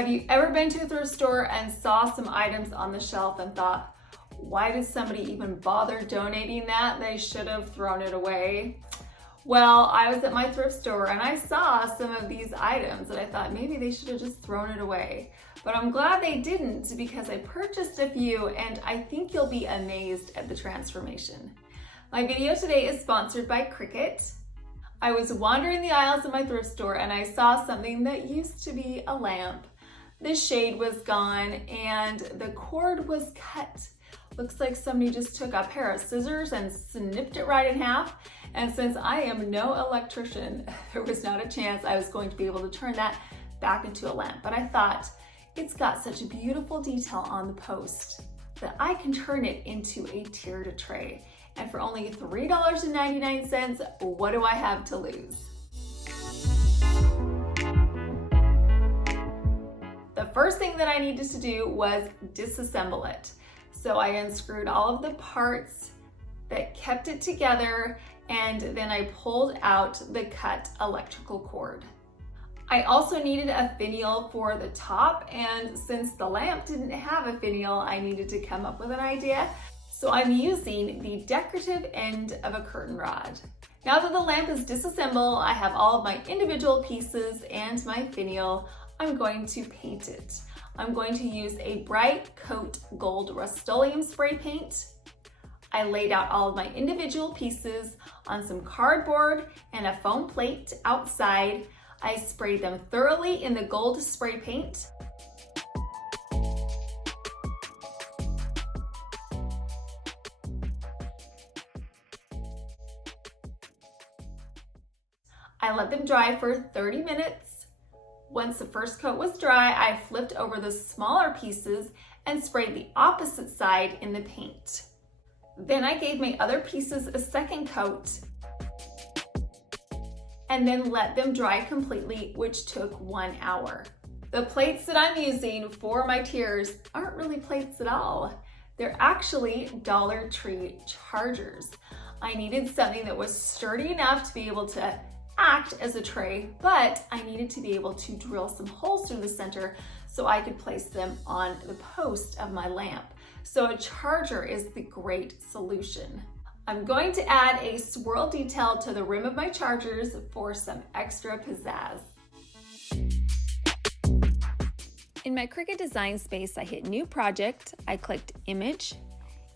Have you ever been to a thrift store and saw some items on the shelf and thought, why did somebody even bother donating that? They should have thrown it away. Well, I was at my thrift store and I saw some of these items and I thought maybe they should have just thrown it away. But I'm glad they didn't, because I purchased a few and I think you'll be amazed at the transformation. My video today is sponsored by Cricut. I was wandering the aisles of my thrift store and I saw something that used to be a lamp. The shade was gone and the cord was cut. Looks like somebody just took a pair of scissors and snipped it right in half. And since I am no electrician, there was not a chance I was going to be able to turn that back into a lamp. But I thought, it's got such a beautiful detail on the post that I can turn it into a tiered tray. And for only $3.99, what do I have to lose? The first thing that I needed to do was disassemble it. So I unscrewed all of the parts that kept it together, and then I pulled out the cut electrical cord. I also needed a finial for the top, and since the lamp didn't have a finial, I needed to come up with an idea. So I'm using the decorative end of a curtain rod. Now that the lamp is disassembled, I have all of my individual pieces and my finial. I'm going to paint it. I'm going to use a bright coat gold Rustoleum spray paint. I laid out all of my individual pieces on some cardboard and a foam plate outside. I sprayed them thoroughly in the gold spray paint. I let them dry for 30 minutes. Once the first coat was dry, I flipped over the smaller pieces and sprayed the opposite side in the paint. Then I gave my other pieces a second coat and then let them dry completely, which took 1 hour. The plates that I'm using for my tiers aren't really plates at all. They're actually Dollar Tree chargers. I needed something that was sturdy enough to be able to act as a tray, but I needed to be able to drill some holes through the center so I could place them on the post of my lamp. So a charger is the great solution. I'm going to add a swirl detail to the rim of my chargers for some extra pizzazz. In my Cricut design space, I hit New Project, I clicked Image.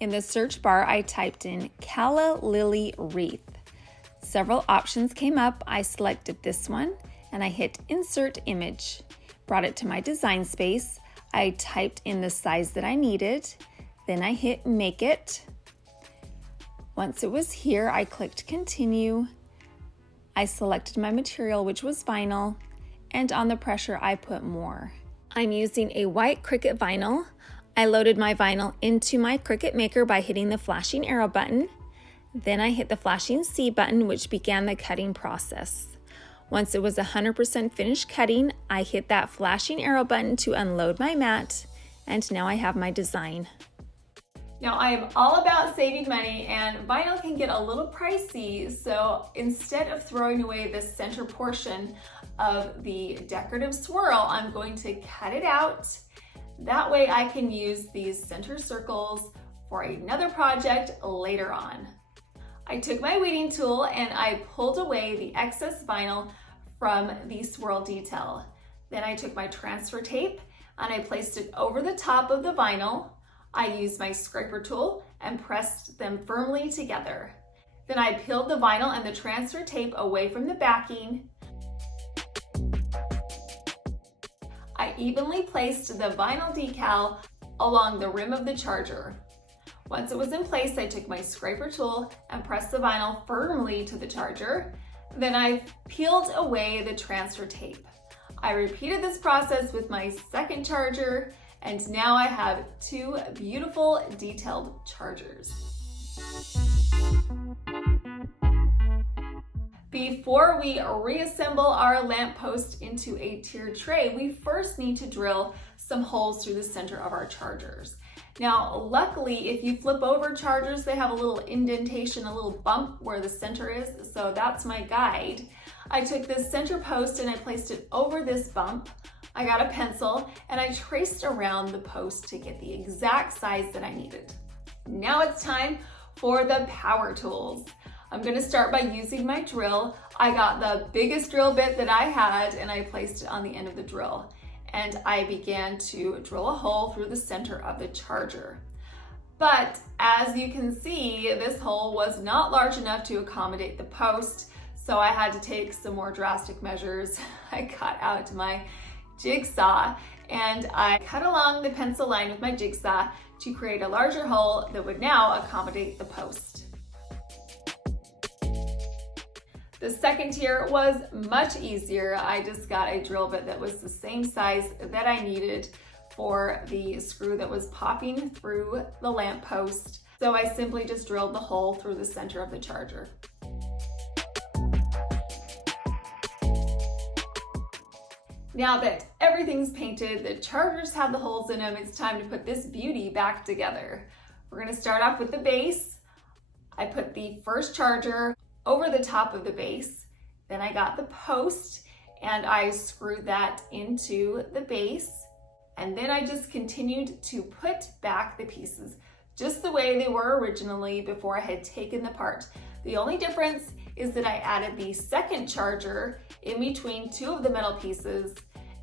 In the search bar, I typed in Calla Lily Wreath. Several options came up. I selected this one and I hit Insert Image. Brought it to my design space. I typed in the size that I needed. Then I hit Make It. Once it was here, I clicked Continue. I selected my material, which was vinyl, and on the pressure, I put more. I'm using a white Cricut Vinyl. I loaded my vinyl into my Cricut Maker by hitting the flashing arrow button. Then I hit the flashing C button, which began the cutting process. Once it was 100% finished cutting, I hit that flashing arrow button to unload my mat, and now I have my design. Now I am all about saving money, and vinyl can get a little pricey, so instead of throwing away the center portion of the decorative swirl, I'm going to cut it out. That way I can use these center circles for another project later on. I took my weeding tool and I pulled away the excess vinyl from the swirl detail. Then I took my transfer tape and I placed it over the top of the vinyl. I used my scraper tool and pressed them firmly together. Then I peeled the vinyl and the transfer tape away from the backing. I evenly placed the vinyl decal along the rim of the charger. Once it was in place, I took my scraper tool and pressed the vinyl firmly to the charger. Then I peeled away the transfer tape. I repeated this process with my second charger, and now I have two beautiful detailed chargers. Before we reassemble our lamppost into a tiered tray, we first need to drill some holes through the center of our chargers. Now, luckily, if you flip over chargers, they have a little indentation, a little bump where the center is, so that's my guide. I took this center post and I placed it over this bump. I got a pencil and I traced around the post to get the exact size that I needed. Now it's time for the power tools. I'm gonna start by using my drill. I got the biggest drill bit that I had and I placed it on the end of the drill. And I began to drill a hole through the center of the charger. But as you can see, this hole was not large enough to accommodate the post, so I had to take some more drastic measures. I got out my jigsaw and I cut along the pencil line with my jigsaw to create a larger hole that would now accommodate the post. The second tier was much easier. I just got a drill bit that was the same size that I needed for the screw that was popping through the lamp post. So I simply just drilled the hole through the center of the charger. Now that everything's painted, the chargers have the holes in them, it's time to put this beauty back together. We're gonna start off with the base. I put the first charger over the top of the base. Then I got the post and I screwed that into the base. And then I just continued to put back the pieces just the way they were originally before I had taken them apart. The only difference is that I added the second charger in between two of the metal pieces.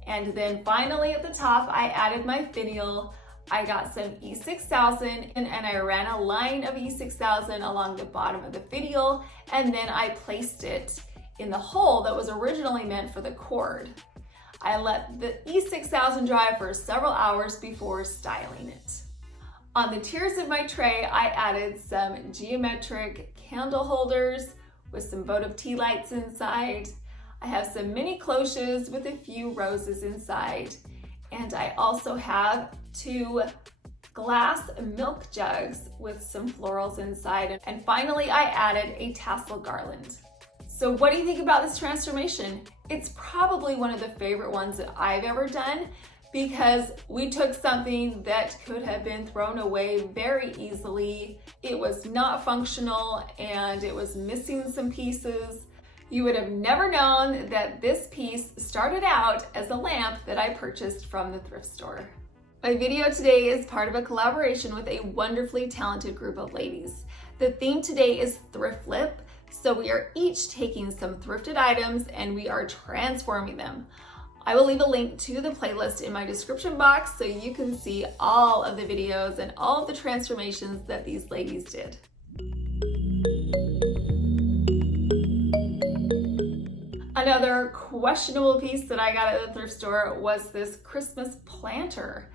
And then finally at the top, I added my finial. I got some E6000 and I ran a line of E6000 along the bottom of the finial. And then I placed it in the hole that was originally meant for the cord. I let the E6000 dry for several hours before styling it. On the tiers of my tray, I added some geometric candle holders with some votive tea lights inside. I have some mini cloches with a few roses inside. And I also have 2 glass milk jugs with some florals inside. And finally, I added a tassel garland. So what do you think about this transformation? It's probably one of the favorite ones that I've ever done because we took something that could have been thrown away very easily. It was not functional and it was missing some pieces. You would have never known that this piece started out as a lamp that I purchased from the thrift store. My video today is part of a collaboration with a wonderfully talented group of ladies. The theme today is thrift flip. So we are each taking some thrifted items and we are transforming them. I will leave a link to the playlist in my description box so you can see all of the videos and all of the transformations that these ladies did. Another questionable piece that I got at the thrift store was this Christmas planter.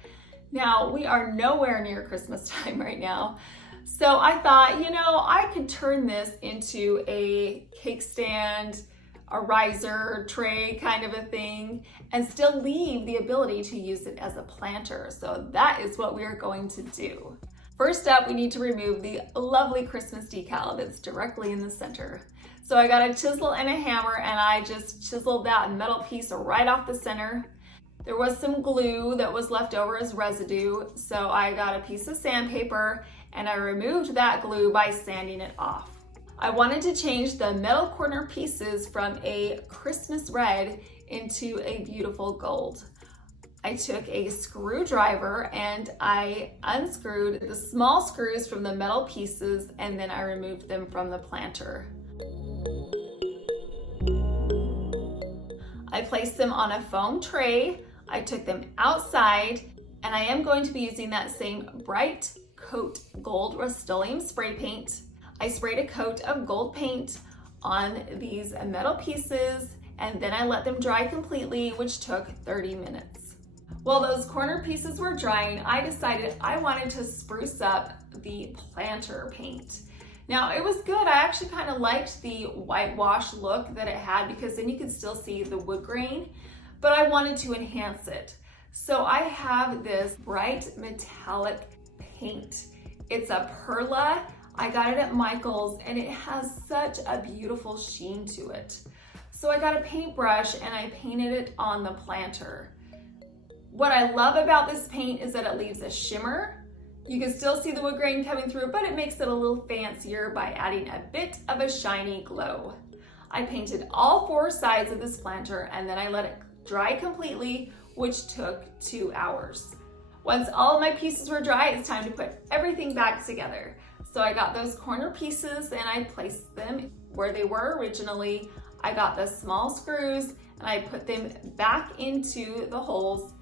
Now, we are nowhere near Christmas time right now. So I thought, you know, I could turn this into a cake stand, a riser tray kind of a thing, and still leave the ability to use it as a planter. So that is what we are going to do. First up, we need to remove the lovely Christmas decal that's directly in the center. So I got a chisel and a hammer and I just chiseled that metal piece right off the center. There was some glue that was left over as residue, so I got a piece of sandpaper and I removed that glue by sanding it off. I wanted to change the metal corner pieces from a Christmas red into a beautiful gold. I took a screwdriver and I unscrewed the small screws from the metal pieces and then I removed them from the planter. I placed them on a foam tray. I took them outside and I am going to be using that same bright coat gold Rustoleum spray paint. I sprayed a coat of gold paint on these metal pieces and then I let them dry completely, which took 30 minutes. While those corner pieces were drying, I decided I wanted to spruce up the planter paint. Now it was good. I actually kind of liked the whitewash look that it had because then you could still see the wood grain, but I wanted to enhance it. So I have this bright metallic paint. It's a Perla. I got it at Michael's and it has such a beautiful sheen to it. So I got a paintbrush and I painted it on the planter. What I love about this paint is that it leaves a shimmer. You can still see the wood grain coming through, but it makes it a little fancier by adding a bit of a shiny glow. I painted all 4 sides of this planter and then I let it dry completely, which took 2 hours. Once all of my pieces were dry, it's time to put everything back together. So I got those corner pieces and I placed them where they were originally. I got the small screws and I put them back into the holes.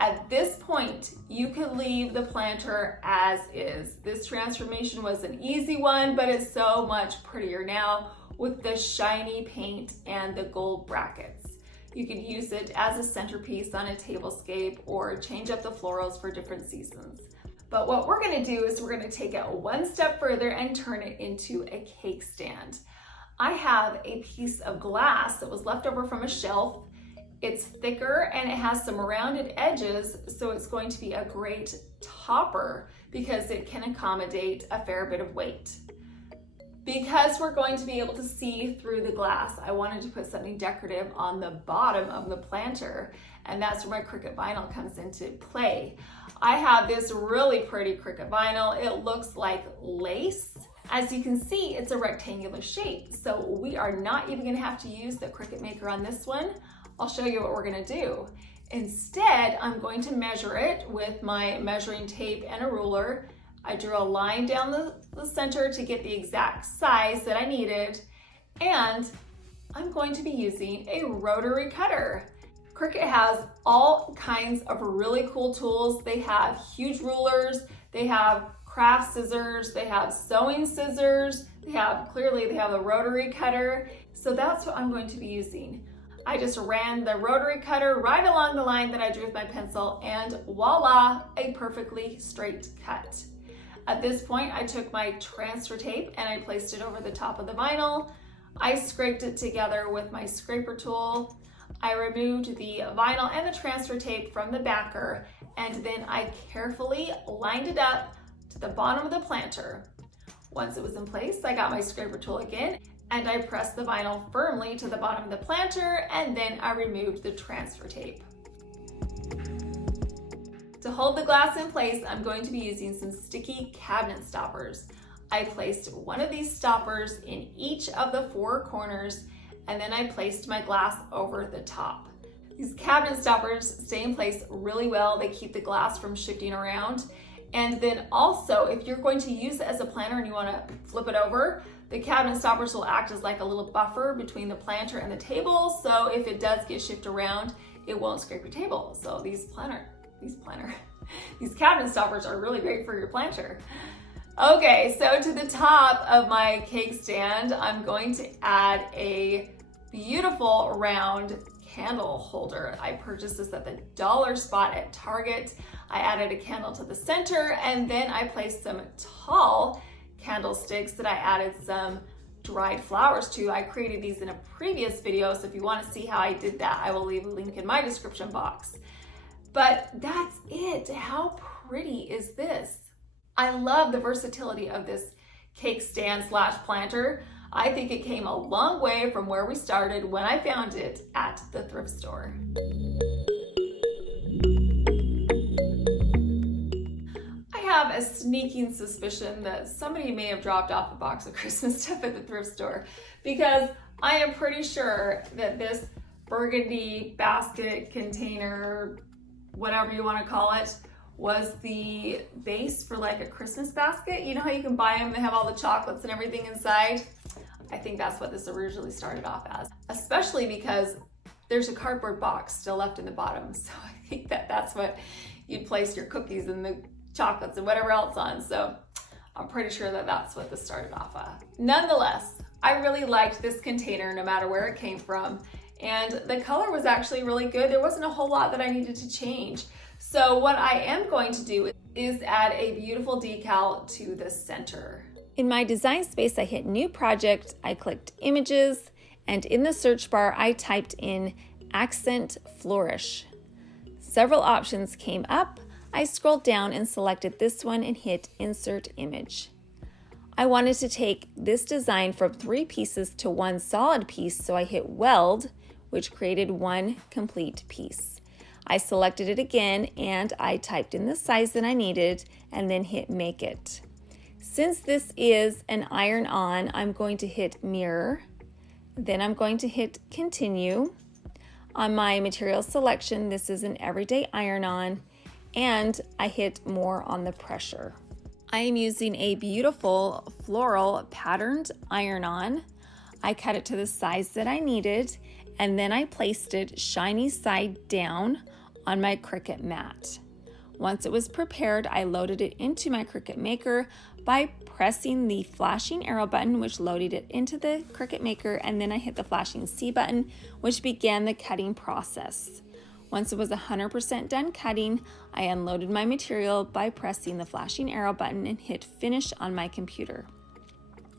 At this point, you could leave the planter as is. This transformation was an easy one, but it's so much prettier now with the shiny paint and the gold brackets. You could use it as a centerpiece on a tablescape or change up the florals for different seasons. But what we're gonna do is we're gonna take it one step further and turn it into a cake stand. I have a piece of glass that was left over from a shelf. It's thicker and it has some rounded edges, so it's going to be a great topper because it can accommodate a fair bit of weight. Because we're going to be able to see through the glass, I wanted to put something decorative on the bottom of the planter, and that's where my Cricut Vinyl comes into play. I have this really pretty Cricut Vinyl. It looks like lace. As you can see, it's a rectangular shape, so we are not even gonna have to use the Cricut Maker on this one. I'll show you what we're gonna do. Instead, I'm going to measure it with my measuring tape and a ruler. I drew a line down the center to get the exact size that I needed, and I'm going to be using a rotary cutter. Cricut has all kinds of really cool tools. They have huge rulers, they have craft scissors, they have sewing scissors, they have a rotary cutter. So that's what I'm going to be using. I just ran the rotary cutter right along the line that I drew with my pencil, and voila, a perfectly straight cut. At this point, I took my transfer tape and I placed it over the top of the vinyl. I scraped it together with my scraper tool. I removed the vinyl and the transfer tape from the backer, and then I carefully lined it up to the bottom of the planter. Once it was in place, I got my scraper tool again and I pressed the vinyl firmly to the bottom of the planter, and then I removed the transfer tape. To hold the glass in place, I'm going to be using some sticky cabinet stoppers. I placed one of these stoppers in each of the 4 corners, and then I placed my glass over the top. These cabinet stoppers stay in place really well. They keep the glass from shifting around. And then also, if you're going to use it as a planter and you want to flip it over, the cabinet stoppers will act as like a little buffer between the planter and the table. So if it does get shifted around, it won't scrape your table. So these cabinet stoppers are really great for your planter. Okay, so to the top of my cake stand, I'm going to add a beautiful round candle holder. I purchased this at the dollar spot at Target. I added a candle to the center, and then I placed some tall candlesticks that I added some dried flowers to. I created these in a previous video, so if you want to see how I did that, I will leave a link in my description box. But that's it. How pretty is this? I love the versatility of this cake stand / planter. I think it came a long way from where we started when I found it at the thrift store. I have a sneaking suspicion that somebody may have dropped off a box of Christmas stuff at the thrift store, because I am pretty sure that this burgundy basket container, whatever you want to call it, was the base for like a Christmas basket. You know how you can buy them, they have all the chocolates and everything inside? I think that's what this originally started off as, especially because there's a cardboard box still left in the bottom. So I think that that's what you'd place your cookies and the chocolates and whatever else on. So I'm pretty sure that that's what this started off of. Nonetheless, I really liked this container no matter where it came from. And the color was actually really good. There wasn't a whole lot that I needed to change. So what I am going to do is add a beautiful decal to the center. In my design space, I hit new project, I clicked images, and in the search bar, I typed in accent flourish. Several options came up. I scrolled down and selected this one and hit insert image. I wanted to take this design from 3 pieces to 1 solid piece, so I hit weld, which created 1 complete piece. I selected it again and I typed in the size that I needed and then hit make it. Since this is an iron-on, I'm going to hit mirror, then I'm going to hit continue. On my material selection, this is an everyday iron-on, and I hit more on the pressure. I am using a beautiful floral patterned iron-on. I cut it to the size that I needed, and then I placed it shiny side down on my Cricut mat. Once it was prepared, I loaded it into my Cricut Maker by pressing the flashing arrow button, which loaded it into the Cricut Maker, and then I hit the flashing C button, which began the cutting process. Once it was 100% done cutting, I unloaded my material by pressing the flashing arrow button and hit finish on my computer.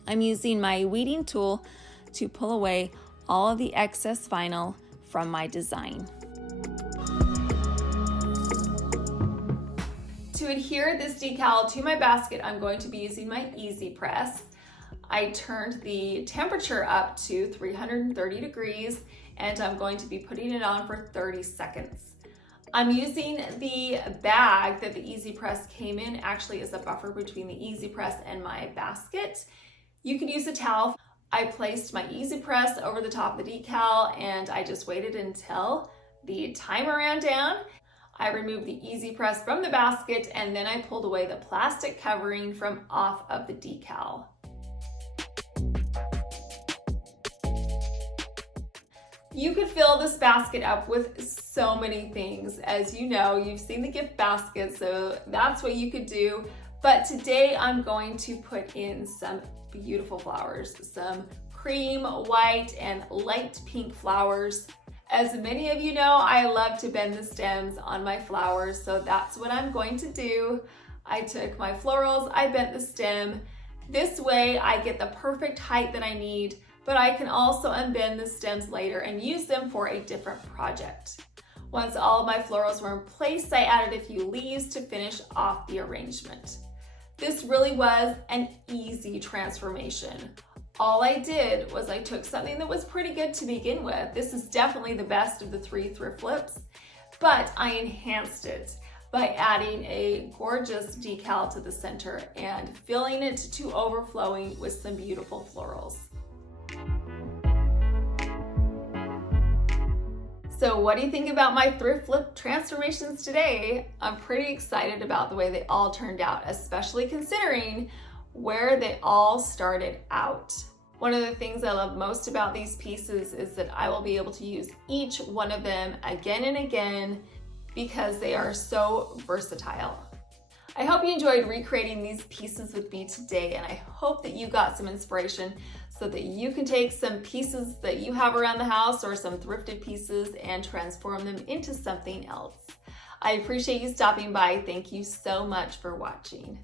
I'm using my weeding tool to pull away all of the excess vinyl from my design. To adhere this decal to my basket, I'm going to be using my Easy Press. I turned the temperature up to 330 degrees, and I'm going to be putting it on for 30 seconds. I'm using the bag that the Easy Press came in actually as a buffer between the Easy Press and my basket. You can use a towel. I placed my Easy Press over the top of the decal, and I just waited until the timer ran down. I removed the Easy Press from the basket, and then I pulled away the plastic covering from off of the decal. You could fill this basket up with so many things. As you know, you've seen the gift basket, so that's what you could do. But today I'm going to put in some beautiful flowers, some cream, white, and light pink flowers. As many of you know, I love to bend the stems on my flowers, so that's what I'm going to do. I took my florals, I bent the stem. This way I get the perfect height that I need, but I can also unbend the stems later and use them for a different project. Once all of my florals were in place, I added a few leaves to finish off the arrangement. This really was an easy transformation. All I did was I took something that was pretty good to begin with. This is definitely the best of the 3 thrift flips, but I enhanced it by adding a gorgeous decal to the center and filling it to overflowing with some beautiful florals. So what do you think about my thrift flip transformations today? I'm pretty excited about the way they all turned out, especially considering where they all started out. One of the things I love most about these pieces is that I will be able to use each one of them again and again because they are so versatile. I hope you enjoyed recreating these pieces with me today, and I hope that you got some inspiration so that you can take some pieces that you have around the house or some thrifted pieces and transform them into something else. I appreciate you stopping by. Thank you so much for watching.